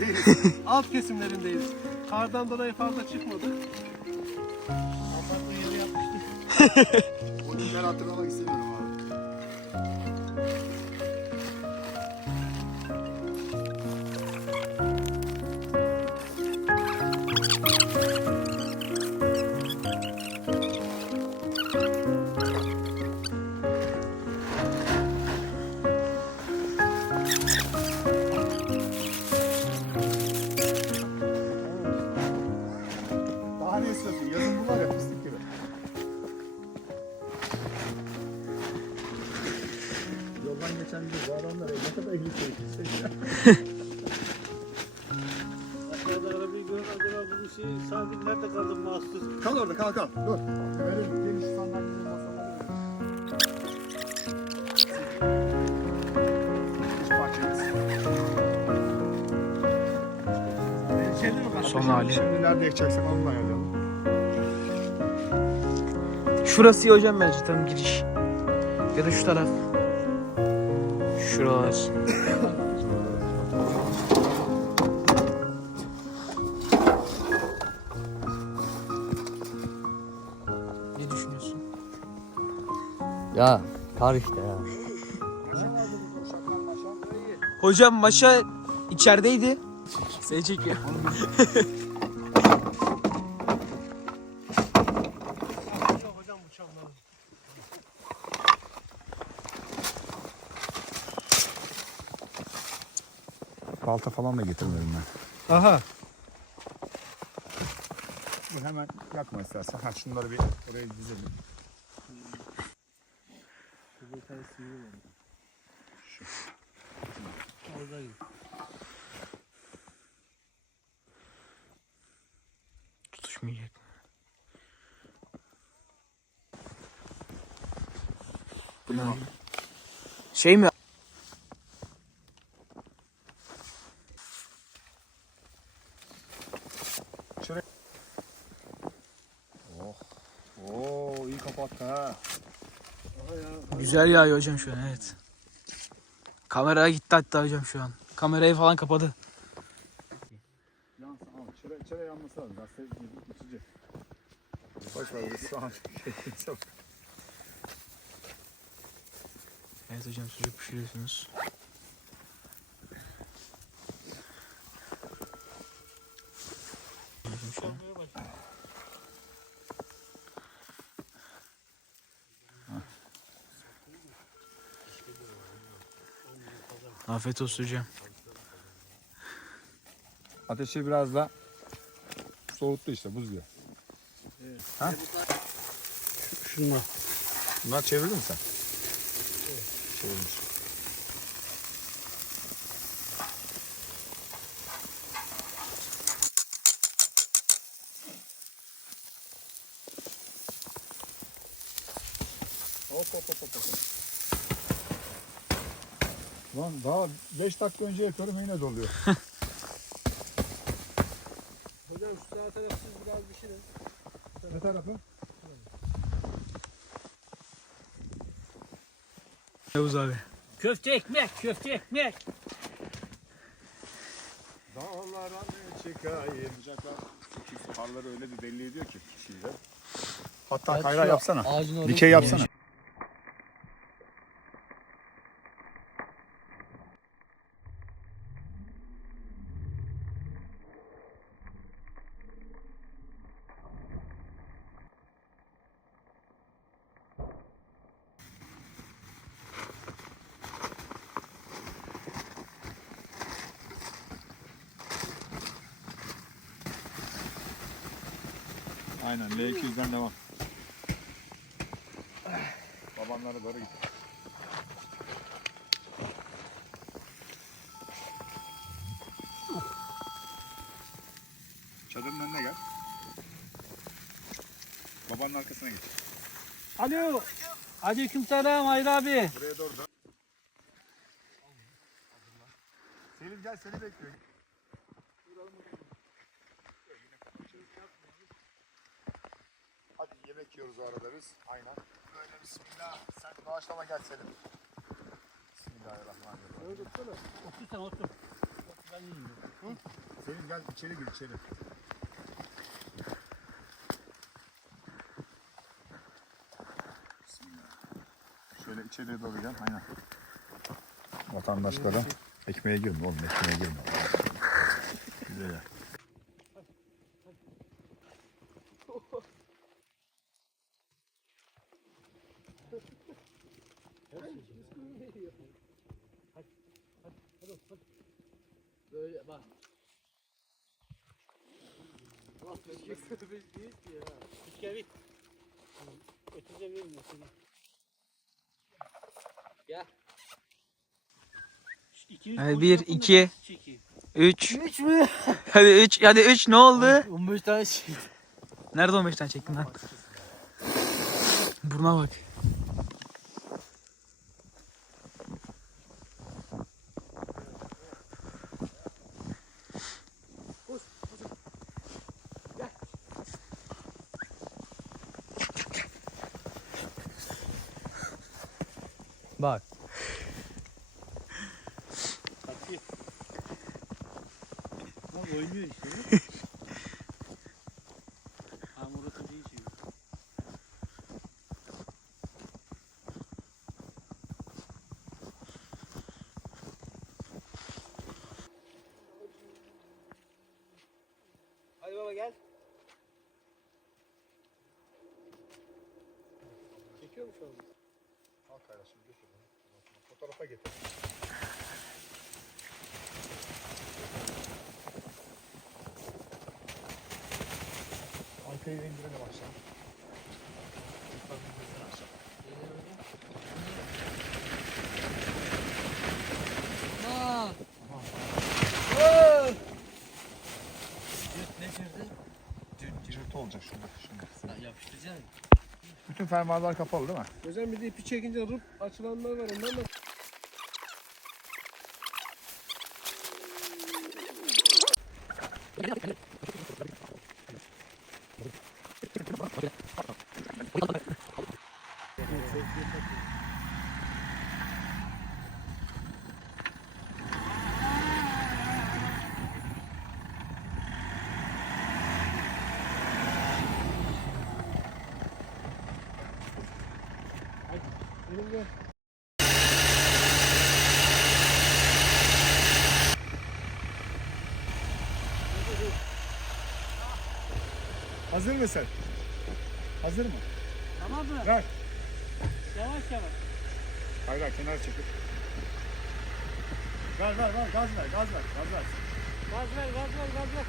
Alt kesimlerindeyiz. Kardan dolayı fazla çıkmadık. Apartman yeri yapmıştık. O günleri hatırlamak istemiyorum Son hali. Şimdi nerede ekeceksek onu da ayarlayalım. Şurası iyi hocam bence tam giriş. Ya da şu taraf. Şuralar. ne düşünüyorsun? Ya kar işte ya. Hocam maşa içerideydi. Seni çekiyor. Balta falan da getirmedim ben. Aha. Dur hemen yakma istersen. Ha şunları bir oraya dizelim. Tutuşmayacak. Bu ne? Şey mi? Oo iyi kapattı ha. Güzel yağıyor hocam şu an evet. Kameraya gitti hatta hocam şu an. Kamerayı falan kapadı. Yansın al. Çıra, çıra yanması lazım. Gazete içici. Boş ver biz şu an şey çok. Evet hocam sucuk pişiriyorsunuz. Afiyet olsun hocam. Ateşi biraz da soğuttu işte buz diyor. Ha? Şunlar. Bunlar çevirdin mi sen? Çevirmiş. Hop hop hop hop. Lan daha 5 dakika önce yapıyorum yine doluyor. Hocam şu sağ taraf siz biraz pişirin. ne tarafı? Yavuz abi. Köfte ekmek, köfte ekmek. Dağlara ne çıkayım? İyi. Karları öyle bir belli ediyor ki şeyler. Hatta kayra yapsana. Dikey yapsana. Aynen L200'den devam. Babanlara doğru git. Çadırın önüne gel. Babanın arkasına geç. Alo. Aleyküm selam Hayır abi. Buraya doğru. Selim gel seni bekliyor. Yiyoruz o arada biz. Aynen. Böyle bismillah. Sen doğaçlama gel Selim. Bismillahirrahmanirrahim. Otur sen otur. Ben iyiyim. Selim gel içeri gir içeri. Şöyle içeriye doğru gel. Aynen. Vatandaşlara ekmeğe girme oğlum ekmeğe girme. Güzel ya. Böyle bak. Üç kere bit. Ötüze verin seni. Gel. İki, üç Hadi boş bir, yapın da iki. ben çekeyim. 3. 3 mü? hadi 3. Hadi 3 ne oldu? 15 tane şey. Nerede 15 tane çektin lan? Buruna. Bak. Çekiyor mu şu an? Al kardeşim götür bunu. Fotoğrafa getir. Arkayı indirelim aşağı. Cırt olacak şurada. şurada. Yapıştıracaksın. Bütün fermuarlar kapalı değil mi? Hocam bir de ipi çekince rıp açılanlar var. Ondan da Hazır mısın? Hazır mı? Tamam mı? Ver. Yavaş yavaş. Hayır hayır kenara çekil. Ver ver ver gaz ver gaz ver gaz ver. Gaz ver gaz ver gaz ver.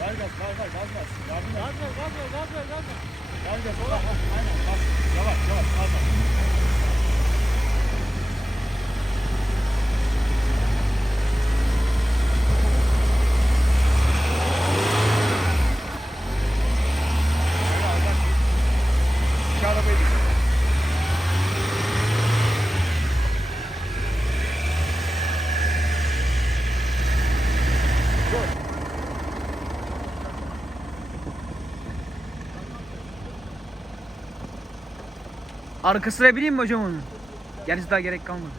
Ver gaz ver ver gaz ver. Yardım et. Gaz ver gaz ver gaz ver gaz ver. Ver gaz. Aynen bas. Yavaş yavaş gaz ver. Arkasına bineyim mi hocam onu? Gerçi daha gerek kalmadı.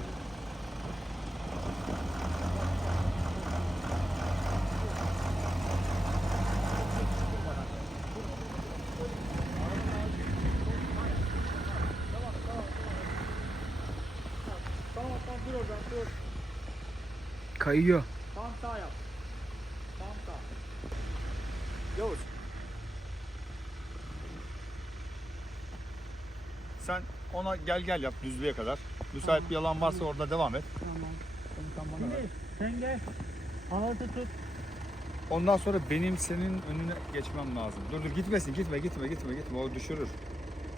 Kayıyor. Tam sağ yap. Tam sağ. Yavuz. Sen ona gel gel yap düzlüğe kadar. Müsait bir alan varsa orada devam et. Tamam. Sen bana ver. Sen gel. Anahtarı tut. Ondan sonra benim senin önüne geçmem lazım. Dur dur gitmesin gitme gitme gitme gitme o düşürür.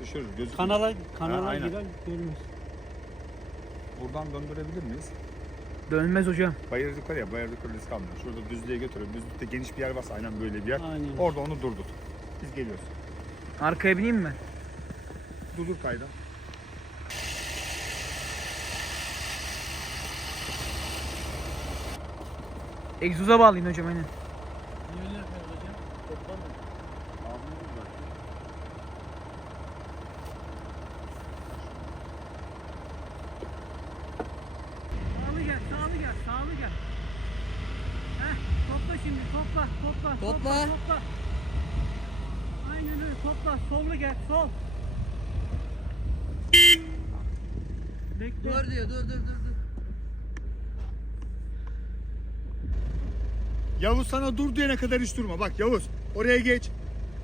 Düşürür gözükmüyor. Kanala, kanala aynen. girer görmüş. Buradan döndürebilir miyiz? Dönmez hocam. Bayır yukarı ya bayır yukarı risk almıyor. Şurada düzlüğe götürün. Düzlükte geniş bir yer varsa aynen böyle bir yer. Aynen. Orada onu durdut. Biz geliyoruz. Arkaya bineyim mi? Durdur kayda. Egzoza bağlayın hocam aynen. Niye öyle yapıyorsun hocam? Toplam mı? Sağlı gel, sağlı gel, sağlı gel. Heh, topla şimdi, topla, topla, topla, topla. topla. Aynen öyle, topla, sollu gel, sol. Bekle. Dur diyor, dur dur dur. dur. Yavuz sana dur diyene kadar hiç durma. Bak Yavuz oraya geç.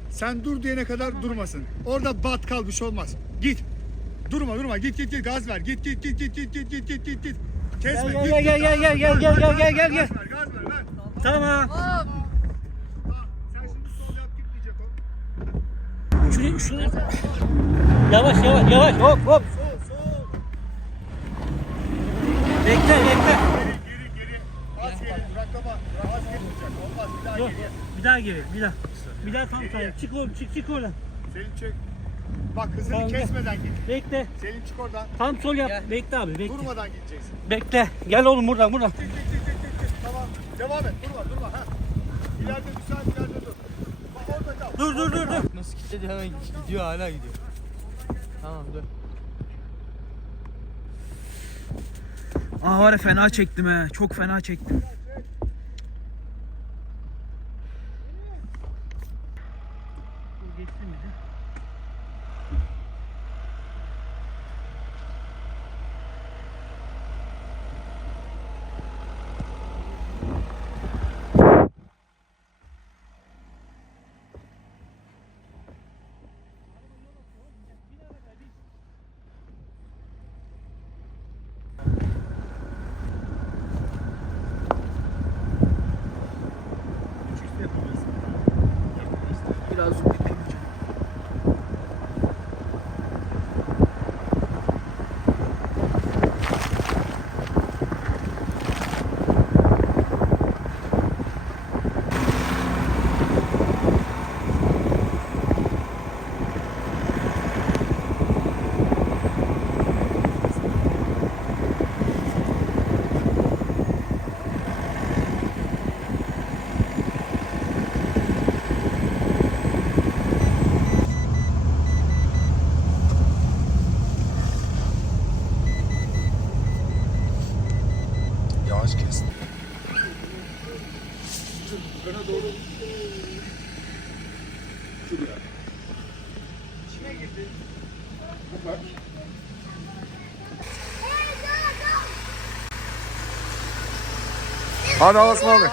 Sen dur diyene kadar durmasın. Orada bat kal bir şey olmaz. Git. Durma durma git git git gaz ver. Git git git git git git git git git git. Kesme. Gel gel git. gel gel gel gel gel gel gel gel. Gaz ver gaz ver. Tamam. Şuraya şuraya. Yavaş yavaş yavaş hop hop. Bekle bekle. Geri geri geri. Az geri bırakama. Az geri olacak. Olmaz bir daha Dur. Bir daha geri bir daha. Bir daha tam kayıp. Çık oğlum çık çık oradan. Selim çek. Bak hızını Tamam, gel. kesmeden git. Bekle. Selim çık oradan. Tam sol yap. Gel. Bekle abi bekle. Durmadan gideceksin. Bekle. Gel oğlum buradan buradan. Tık tık tık tık tık. Tamam. Devam et. Durma durma. Ha. İleride müsait ileride dur. Bak orada kal. Dur dur dur dur. Nasıl kilitledi hemen gidiyor hala gidiyor. Tamam dur. Aa var ya fena çektim he. Çok fena çektim. Geçsin bizi. Biraz zoom yapayım hocam. Yavaş kes. Öne doğru. Şuraya. İçine girdi. Bu bak. Hadi Alas abi.